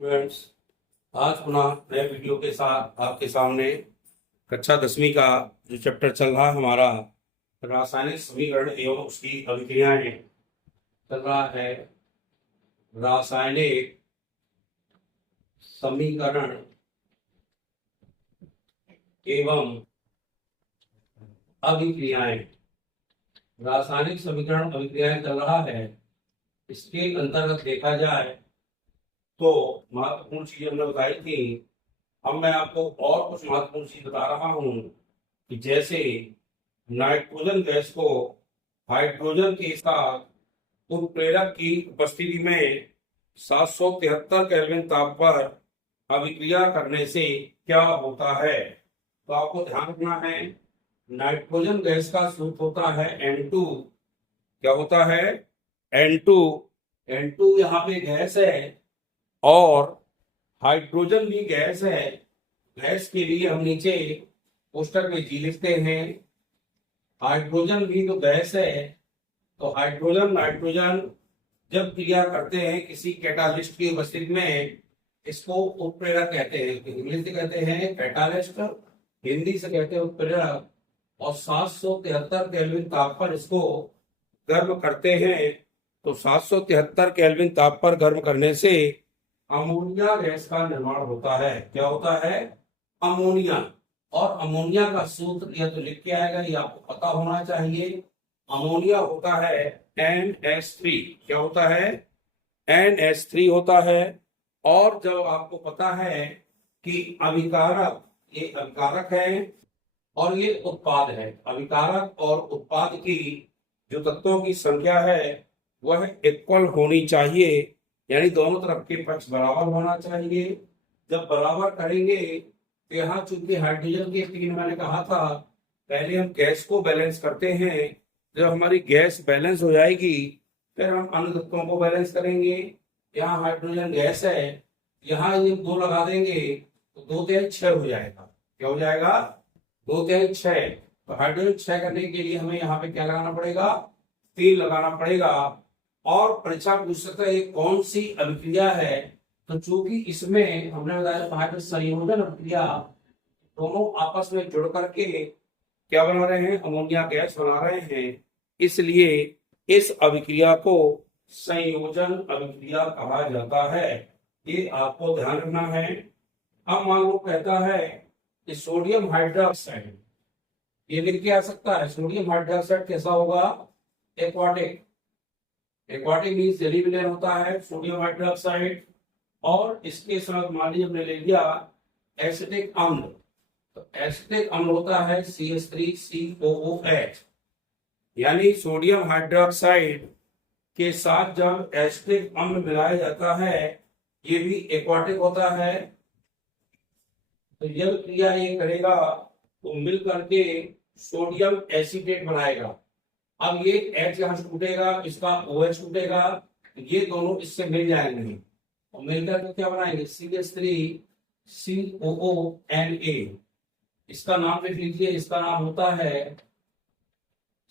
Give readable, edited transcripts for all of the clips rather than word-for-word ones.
Friends, आज पुनः नए वीडियो के साथ आपके सामने कक्षा 10वीं का जो चैप्टर चल रहा है हमारा रासायनिक समीकरण एवं उसकी अभिक्रियाएं चल रहा है। रासायनिक समीकरण एवं अभिक्रियाएं, रासायनिक समीकरण अभिक्रियाएं चल रहा है। इसके अंतर्गत देखा जाए तो महत्वपूर्ण चीजें हमने बताई थी। अब मैं आपको और कुछ महत्वपूर्ण चीज बता रहा हूं कि जैसे नाइट्रोजन गैस को हाइड्रोजन के साथ उत्प्रेरक की उपस्थिति में 773 केल्विन ताप पर अभिक्रिया करने से क्या होता है। तो आपको ध्यान रखना है, नाइट्रोजन गैस का सूत्र होता है N2। क्या होता है? N2। N2 यहाँ पे गैस है और हाइड्रोजन भी गैस है। गैस के लिए हम नीचे कोष्टक में जी लिखते हैं। हाइड्रोजन भी तो गैस है, तो हाइड्रोजन नाइट्रोजन जब क्रिया करते हैं किसी कैटालिस्ट की उपस्थिति में, इसको उत्प्रेरक कहते हैं। इंग्लिश से कहते हैं कैटालिस्ट, हिंदी से कहते हैं उत्प्रेरक। और 773 केल्विन ताप पर इसको गर्म करते हैं। तो 773 केल्विन ताप पर गर्म करने से अमोनिया गैस का निर्माण होता है। क्या होता है? अमोनिया। और अमोनिया का सूत्र यह तो लिख के आएगा, ये आपको पता होना चाहिए। अमोनिया होता है NH3। क्या होता है? NH3 होता है। और जब आपको पता है कि अभिकारक, ये अभिकारक है और ये उत्पाद है। अभिकारक और उत्पाद की जो तत्वों की संख्या है वह इक्वल होनी चाहिए, यानी दोनों तरफ के पक्ष बराबर होना चाहिए। जब बराबर करेंगे तो यहाँ चूंकि हाइड्रोजन की स्थिति में मैंने कहा था पहले हम गैस को बैलेंस करते हैं। जब हमारी गैस बैलेंस हो जाएगी फिर हम अन्य तत्वों को बैलेंस करेंगे। यहाँ हाइड्रोजन गैस है, यहाँ ये 2 लगा देंगे तो 2×6 हो जाएगा। क्या हो जाएगा? 2×6। तो हाइड्रोजन 6 करने के लिए हमें यहाँ पे क्या लगाना पड़ेगा? 3 लगाना पड़ेगा। और परीक्षा पूछ सकता है कौन सी अभिक्रिया है। तो चूंकि इसमें हमने बताया था संयोजन अभिक्रिया, दोनों आपस में जुड़ करके क्या बना रहे हैं? अमोनिया गैस बना रहे हैं। इसलिए इस अभिक्रिया को संयोजन अभिक्रिया कहा जाता है। ये आपको ध्यान रखना है। अब मान लो कहता है कि सोडियम हाइड्रोक्साइड, ये लिख के आ सकता है। सोडियम हाइड्रोक्साइड कैसा होगा? एक्वाटिक। एक्वाटिक मीन्स जली विलयन होता है सोडियम हाइड्रोक्साइड। और इसके साथ मान लीजिए हमने ले लिया एसिटिक अम्ल, तो एसिटिक अम्ल होता है CH3COOH। यानी सोडियम हाइड्रोक्साइड के साथ जब एसिटिक अम्ल मिलाया जाता है ये भी एक्वाटिक होता है। तो जब क्रिया ये करेगा तो मिल करके सोडियम एसीटेट बनाएगा। अब ये H यहां से टूटेगा, इसका OH टूटेगा, ये दोनों इससे मिल जाएंगे और मिलकर के क्या बनाएंगे? CH3COONA। इसका नाम लिख लीजिए, इसका नाम होता है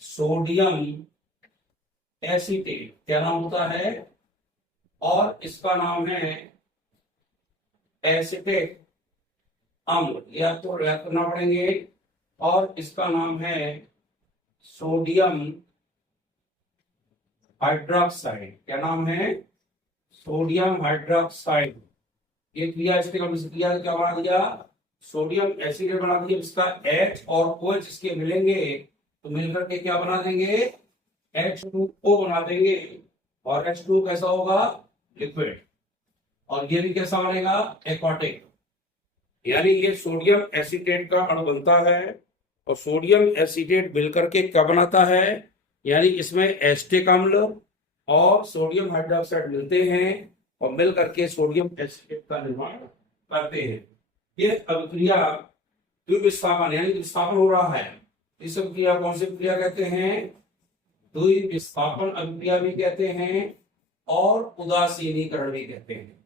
सोडियम एसीटेट। क्या नाम होता है? और इसका नाम है एसिटिक अम्ल, या तो याद करना पड़ेंगे। और इसका नाम है सोडियम हाइड्रोक्साइड। क्या नाम है? Sodium hydroxide. ये क्रिया इसके क्रिया क्या बना दिया? सोडियम एसिड बना दिया। इसका H और OH इसके मिलेंगे तो मिलकर के क्या बना देंगे? H2O बना देंगे। और H2 कैसा होगा? लिक्विड। और ये भी कैसा बनेगा? एक्वाटिक। यानी ये सोडियम एसीटेट का अणु बनता है। और सोडियम एसीटेट मिलकर के क्या बनाता है? यानी इसमें एसिटिक अम्ल और सोडियम हाइड्रोक्साइड मिलते हैं और मिल करके सोडियम एसीटेट का निर्माण करते हैं। ये अभिक्रिया द्विविस्थापन, यानी विस्थापन हो रहा है। इस अभिक्रिया कौन सी क्रिया कहते हैं? द्विविस्थापन अभिक्रिया भी कहते हैं और उदासीनीकरण भी कहते हैं।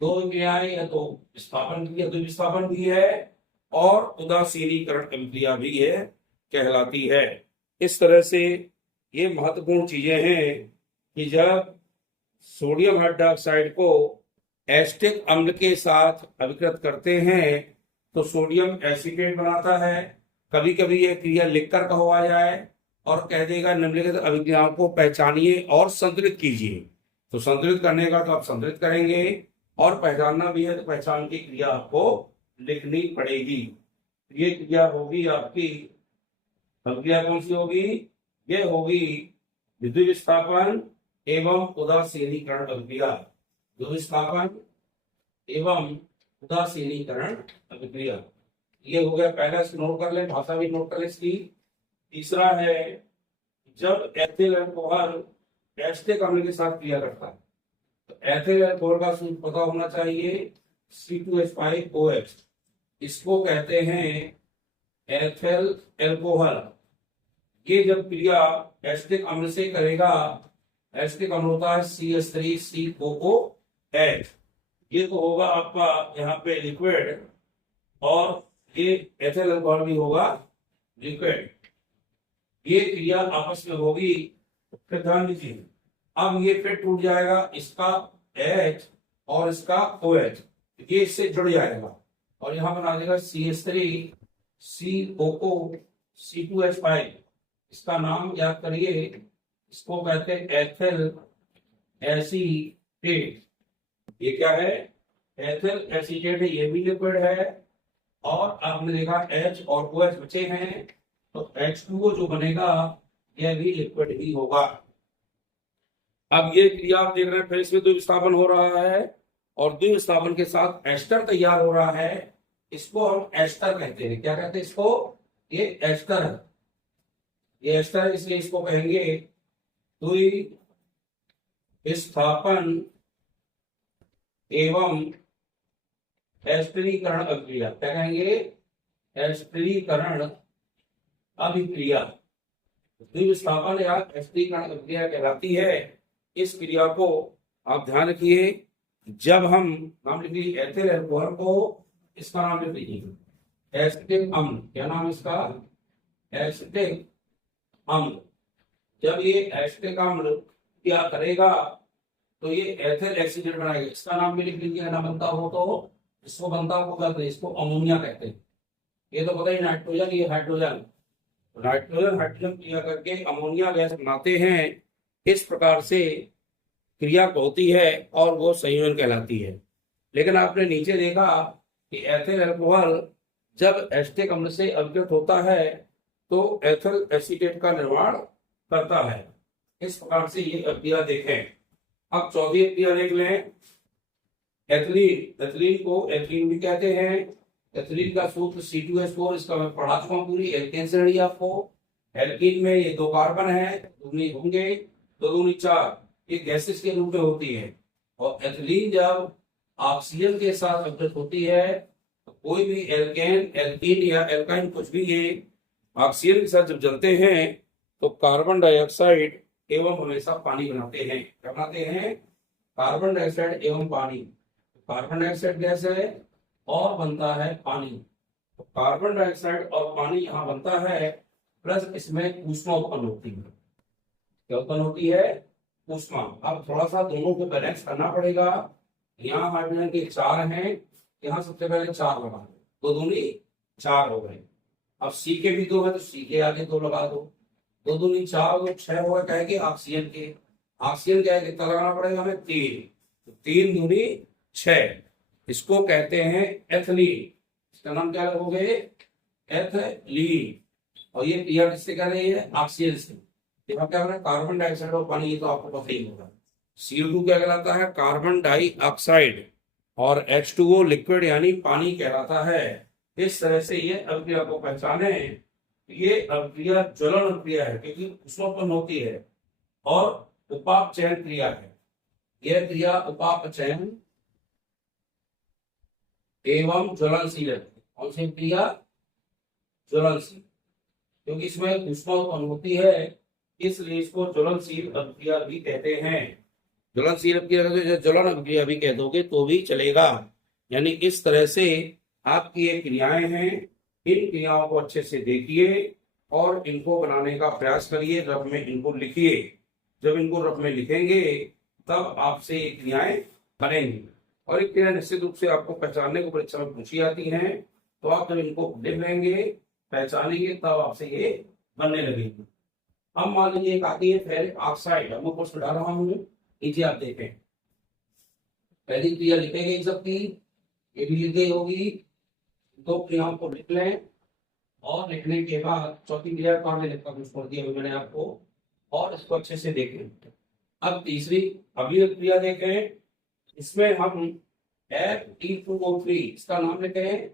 दो क्रियाएं, या तो विस्थापन क्रिया द्विविस्थापन भी है और उदासीनीकरण अभिक्रिया भी है कहलाती है। इस तरह से ये महत्वपूर्ण चीजें हैं कि जब सोडियम हाइड्रोक्साइड को एसिटिक अम्ल के साथ अभिकृत करते हैं तो सोडियम एसीटेट बनाता है। कभी कभी यह क्रिया लिखकर कहवा जाए और कह देगा निम्नलिखित अभिक्रियाओं को पहचानिए और संतुलित कीजिए। तो संतुलित करने का तो आप संतुलित करेंगे और पहचानना भी है तो पहचान की क्रिया आपको लिखनी पड़ेगी। ये क्रिया होगी आपकी, अभिक्रिया कौन सी होगी? ये होगी विद्युत विस्थापन एवं उदासीनीकरण अभिक्रिया। विद्युत विस्थापन एवं उदासीनीकरण अभिक्रिया, ये हो गया पहला। इसको नोट कर ले, भाषा भी नोट कर ले इसकी। तीसरा है जब एथिल अल्कोहल एसिटिक अम्ल के साथ क्रिया करता है तो एथिल अल्कोहल का सूत्र पता होना चाहिए, C2H5OH। इसको कहते हैं एथिल अल्कोहल। ये जब क्रिया एसिटिक अम्ल से करेगा, एसिटिक अम्ल होता है CH3COOH, ये तो होगा आपका यहाँ पे लिक्विड और ये एथिल अल्कोहल भी होगा लिक्विड। ये क्रिया आपस में होगी, फिर ध्यान दीजिए। अब ये फिर टूट जाएगा, इसका H और इसका OH, ये इससे जुड़ जाएगा और यहां बना देगा CH3COO, C2H5। इसका नाम याद करिए, इसको कहते हैं एथिल एसीटेट। ये क्या है? एथिल एसीटेट है, ये भी लिक्विड है। और आपने देखा H और OH बचे हैं तो H2O जो बनेगा यह भी लिक्विड ही होगा। अब ये क्रिया आप देख रहे हैं, फिर इसमें द्विविस्थापन हो रहा है और द्विविस्थापन के साथ एस्टर तैयार हो रहा है। इसको हम एस्टर कहते हैं। क्या कहते हैं इसको? ये एस्टर है, ये एस्टर है, इसलिए इसको कहेंगे द्विविस्थापन एवं एस्टरीकरण अभिक्रिया। क्या कहेंगे? एस्टरीकरण अभिक्रिया। द्विविस्थापन या एस्टरीकरण अभिक्रिया कहलाती है। इस क्रिया को आप ध्यान रखिए, जब हम नाम लिख लीजिए एथिल अल्कोहल को, इसका नाम लिख लीजिए एसिटिक अम्ल। क्या नाम है इसका? एसिटिक अम्ल। जब ये एसिटिक अम्ल क्या करेगा तो ये एथिल एसीटेट बनाएगा। इसका नाम भी लिख लीजिए, ना बनता हो तो इसको बनता हो कहते हैं, इसको अमोनिया कहते हैं। ये तो पता ही नाइट्रोजन, ये हाइड्रोजन, नाइट्रोजन हाइड्रोजन क्रिया करके अमोनिया गैस बनाते हैं। इस प्रकार से क्रिया होती है और वो संयोजन कहलाती है। लेकिन आपने नीचे देखा कि एथिल अल्कोहल जब एसिटिक अम्ल से अभिकृत होता है तो एथिल एसीटेट का निर्माण करता है। इस प्रकार से ये अभिक्रिया देखें। अब चौथी अभिक्रिया देख लें, एथिलीन। एथिलीन को एथिलीन भी कहते हैं। एथिलीन का सूत्र C2H4, इसका मैं पढ़ा चुका हूं पूरी, एल्केन से रही आपको। एल्कीन में ये 2 कार्बन है, दूनी होंगे, 2 दूनी 4, ये गैसेस के रूप में होती है। और एथिलीन जब ऑक्सीजन के साथ अभिकृत होती है तो कोई भी एल्केन, एल्कीन या एल्काइन कुछ भी ये ऑक्सीजन के साथ जब जलते हैं तो कार्बन डाइऑक्साइड एवं हमेशा पानी बनाते हैं। क्या बनाते हैं? कार्बन डाइऑक्साइड एवं पानी। कार्बन डाइऑक्साइड गैस है और बनता है पानी। तो कार्बन डाइऑक्साइड और पानी यहाँ बनता है, प्लस इसमें ऊष्मा उत्पन्न होती है। क्या उत्पन्न होती है? ऊष्मा। अब थोड़ा सा दोनों को बैलेंस करना पड़ेगा। यहाँ हाइड्रोजन के 4 हैं, यहाँ सबसे पहले 4 लगा दो, 2 दूनी 4 हो गए। अब C के भी 2 है तो C के आगे 2 लगा दो, 2 दूनी 4, 2 6 हो गए। कहेंगे ऑक्सीजन के, ऑक्सीजन क्या है, कितना लगाना पड़ेगा हमें? 3, तो 3 दूनी 6। इसको कहते हैं एथिलीन। इसका नाम क्या रखोगे? एथिलीन। और ये क्रिया किससे कर रही है? ऑक्सीजन से। क्या कर रहा है? कार्बन डाइऑक्साइड और पानी, ये तो आपको पता ही होगा। CO2 क्या कहलाता है? Carbon dioxide. और H2O लिक्विड यानी पानी कहलाता है। इस तरह से ये अभिक्रिया को पहचाने। ये अभिक्रिया ज्वलन अभिक्रिया है क्योंकि ऊष्मा उत्पन्न होती है और उपापचयन क्रिया है। यह क्रिया उपापचयन एवं ज्वलनशील है। कौन सी क्रिया? ज्वलनशील, क्योंकि इसमें ऊष्मा उत्पन्न होती है, इसलिए इसको ज्वलनशील अभिक्रिया भी कहते हैं। ज्वलनशील अभिक्रिया, ज्वलन अभिक्रिया भी कह दोगे तो भी चलेगा। यानी इस तरह से आपकी ये क्रियाएं हैं। इन क्रियाओं को अच्छे से देखिए और इनको बनाने का प्रयास करिए, रफ में इनको लिखिए। जब इनको रफ में लिखेंगे तब आपसे ये क्रियाएं बनेंगी। और ये क्रिया निश्चित रूप से आपको पहचानने को परीक्षा में पूछी जाती हैं, तो आप जब इनको लिख लेंगे, पहचानेंगे, तब आपसे ये बनने लगेगी। अब मान लीजिए एक आती है फेरिक ऑक्साइड, मैं क्वेश्चन डाल रहा हूँ, नीचे आप देखें। पहली क्रिया लिखेंगे सबकी, ये भी लिख गई होगी, दो क्रियाओं को लिख लें, और लिखने के बाद चौथी क्रिया कहाँ लिखा कुछ पढ़ दिया मैंने आपको, और इसको अच्छे से देखें। अब तीसरी अभी क्रिया देखें, इसमें हम Fe2O3 इसका नाम लिखे हैं,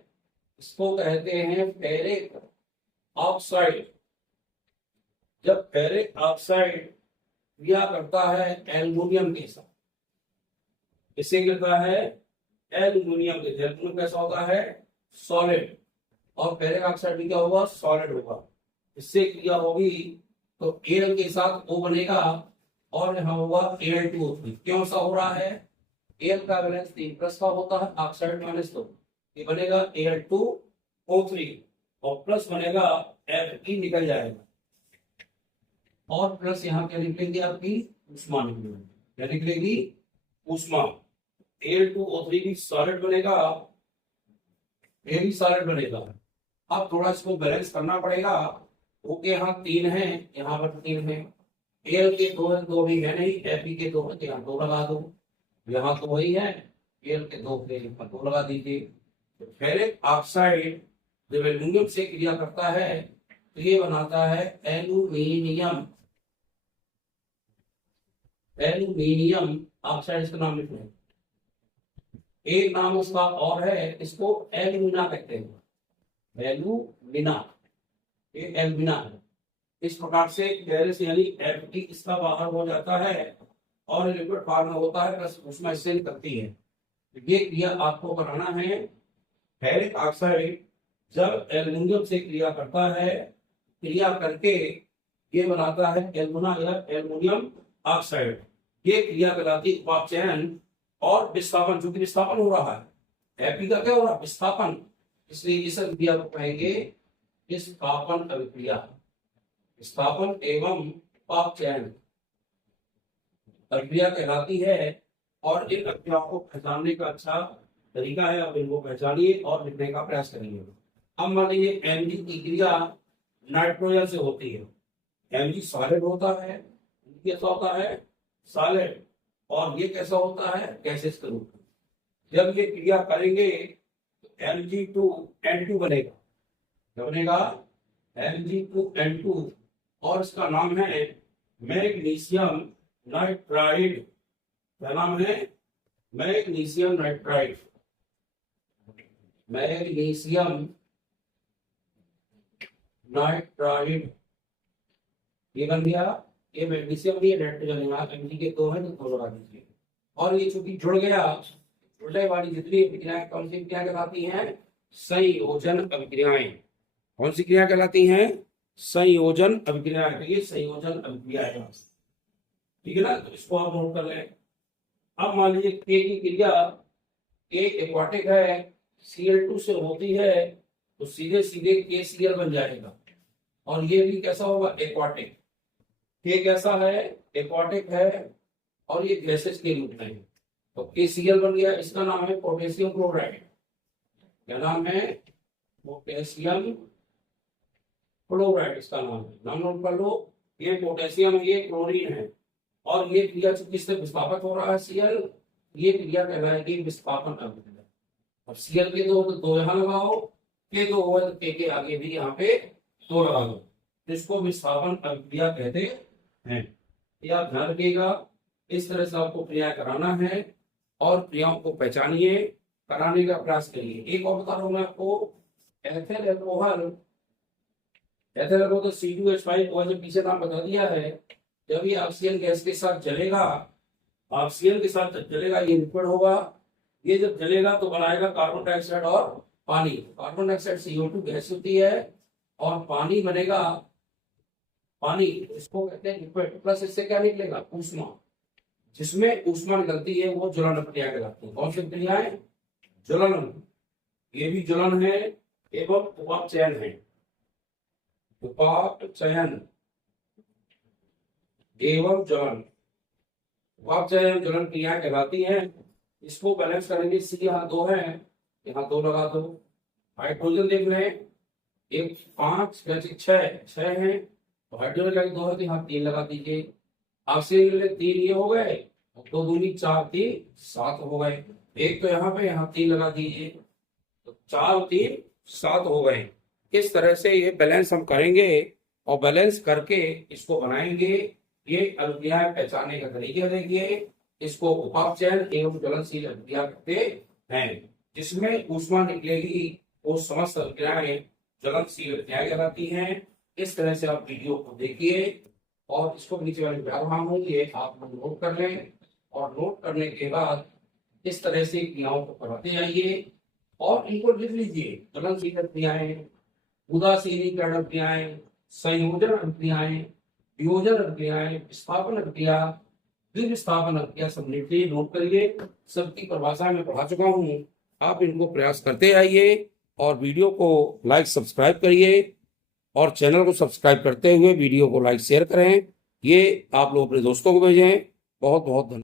इसको कहते हैं फेरिक ऑक्साइड। जब फेरिक ऑक्साइड क्रिया करता है एल्युमिनियम के साथ, इससे करता है एल्युमिनियम के, एल्युमिनियम कैसा होता है सॉलिड, और फेरिक ऑक्साइड भी क्या होगा सॉलिड होगा, इससे क्रिया होगी तो Al के साथ O बनेगा, और यहाँ होगा Al2O3। क्यों सा हो रहा है, Al का बैलेंस 3+ का होता है, ऑक्साइड -2, ये बनेगा Al2O3, और प्लस बनेगा Fe निकल जाएगा, और प्लस यहाँ क्या निकलेगी आपकी ऊष्मा निकलेगी, क्या निकलेगी ऊष्मा। Al2O3 भी सॉलिड बनेगा, ये भी सॉलिड बनेगा। अब थोड़ा इसको बैलेंस करना पड़ेगा, ओके यहाँ 3 है, यहाँ पर 3 है, Al के 2 है, 2 भी है नहीं, Fe के 2 है, यहाँ 2 लगा दो, यहाँ तो वही है, Al के 2 पे 2 लगा दीजिए। तो फेरिक ऑक्साइड जब एल्युमिनियम से क्रिया करता है तो ये बनाता है एल्युमिनियम, एल्युमिनियम ऑक्साइड, इसका नाम लिख लें। एक नाम उसका और है, इसको एल्यूमिना कहते हैं, एल्यूमिना, ये एल्यूमिना है। इस प्रकार से गैस यानी Fe इसका बाहर हो जाता है, और लिक्विड फॉर्म में होता है, बस उसमें इससे निकलती है। ये क्रिया आपको कराना है। फेरिक ऑक्साइड जब एल्युमिनियम से क्रिया करता है, क्रिया करके ये बनाता है एल्युमिना या एल्युमिनियम ऑक्साइड, ये क्रिया कहलाती है उपापचयन और विस्थापन। चूंकि विस्थापन हो रहा है, Fe का क्या हो रहा है विस्थापन, इसलिए इस अभिक्रिया को कहेंगे विस्थापन अभिक्रिया, विस्थापन एवं उपापचयन अभिक्रिया कहलाती है। और इन अभिक्रियाओं को पहचानने का अच्छा तरीका है, अब इनको पहचानिए और लिखने का प्रयास करिए। अब मान लीजिए Mg की क्रिया नाइट्रोजन से होती है, Mg सॉलिड होता है, कैसा होता है सॉलिड, और ये कैसा होता है गैसेस के रूप में। जब ये क्रिया करेंगे तो Mg2N2 बनेगा, क्या बनेगा Mg2N2, और इसका नाम है मैग्नीशियम नाइट्राइड। क्या नाम है मैग्नीशियम नाइट्राइड, मैग्नीशियम नाइट्राइड, ये बन गया। ये मैग्नीशियम भी नाइट्रोजन यहाँ Mg के 2 है तो 2 लगा दीजिए, और ये चूंकि जुड़ गया, जुड़ने वाली जितनी अभिक्रियाएं कौन सी क्रिया कहलाती हैं संयोजन अभिक्रियाएं। कौन सी क्रिया कहलाती हैं संयोजन अभिक्रियाएं, तो ये संयोजन अभिक्रिया है, ठीक है ना, तो इसको आप नोट कर लें। अब मान लीजिए K की क्रिया, K एक्वाटिक है, Cl2 से होती है, तो सीधे सीधे KCl बन जाएगा, और ये भी कैसा होगा एक्वाटिक, ये कैसा है एक्वाटिक है, और ये गैसेस के रूप में है, तो KCl बन गया। इसका नाम है पोटेशियम क्लोराइड, क्या नाम है पोटेशियम क्लोराइड, इसका नाम है, नाम नोट कर लो। ये पोटेशियम है, ये क्लोरीन है, और ये क्रिया किससे विस्थापित हो रहा है Cl, ये क्रिया कहलाएगी विस्थापन अभिक्रिया। अब Cl के 2 तो 2 यहाँ लगाओ, K 2 हो तो K के आगे भी यहाँ पे 2 लगा दो, इसको विस्थापन अभिक्रिया कहते हैं। ये आप ध्यान रखिएगा, इस तरह से आपको क्रिया कराना है, और क्रियाओं को पहचानिए, कराने का प्रयास करिए। एक और बता रहा हूं मैं आपको, एथिल अल्कोहल, एथिल अल्कोहल तो C2H5 जब पीछे नाम बता दिया है, जब ये ऑक्सीजन गैस के साथ जलेगा, ऑक्सीजन के साथ जलेगा, ये लिक्विड होगा, ये जब जलेगा तो बनाएगा कार्बन डाइऑक्साइड और पानी। कार्बन डाइऑक्साइड CO2 गैस होती है, और पानी बनेगा, पानी इसको कहते हैं लिक्विड, प्लस इससे क्या निकलेगा ऊष्मा, जिसमें ऊष्मा निकलती है वो ज्वलन प्रक्रिया कहलाती है। कौन सी क्रिया है ज्वलन, ये भी ज्वलन है एवं उपापचयन है, उपापचयन एवं ज्वलन, उपापचयन ज्वलन क्रिया कहलाती है। इसको बैलेंस करेंगे। सी यहाँ 2 है, यहाँ 2 लगा दो। हाइड्रोजन देख रहे हैं, एक 5 6 है, तो हाइड्रोजन का 2 है तो यहाँ 3 लगा दीजिए। ऑक्सीजन 3 ये हो गए, 2 दूनी 4 3 7 हो गए। एक तो यहाँ पे, यहाँ 3 लगा दीजिए, तो 4 3 7 हो गए। इस तरह से ये बैलेंस हम करेंगे और बैलेंस करके इसको बनाएंगे। ये अभिक्रियाएं पहचानने का तरीका देखिए। इसको उपापचयन एवं ज्वलनशील अभिक्रिया कहते हैं, जिसमें ऊष्मा निकलेगी वो समस्त अभिक्रियाएं ज्वलनशील अभिक्रियाएं कहलाती हैं। इस तरह से आप वीडियो को देखिए और इसको नीचे वाले व्याख्यान होंगे आप लोग नोट कर लें, और नोट करने के बाद इस तरह से क्रियाओं को पढ़ते आइए और इनको लिख लीजिए। ज्वलनशील अभिक्रियाएं, उदासीनीकरण अभिक्रियाएं, संयोजन अभिक्रियाएं, वियोजन अभिक्रियाएं, विस्थापन अभिक्रिया, द्विविस्थापन अभिक्रिया, सब नीचे नोट करिए। सबकी परिभाषा में पढ़ा चुका हूँ, आप इनको प्रयास करते आइए और वीडियो को लाइक सब्सक्राइब करिए और चैनल को सब्सक्राइब करते हुए वीडियो को लाइक शेयर करें। ये आप लोग अपने दोस्तों को भेजें। बहुत बहुत धन्यवाद।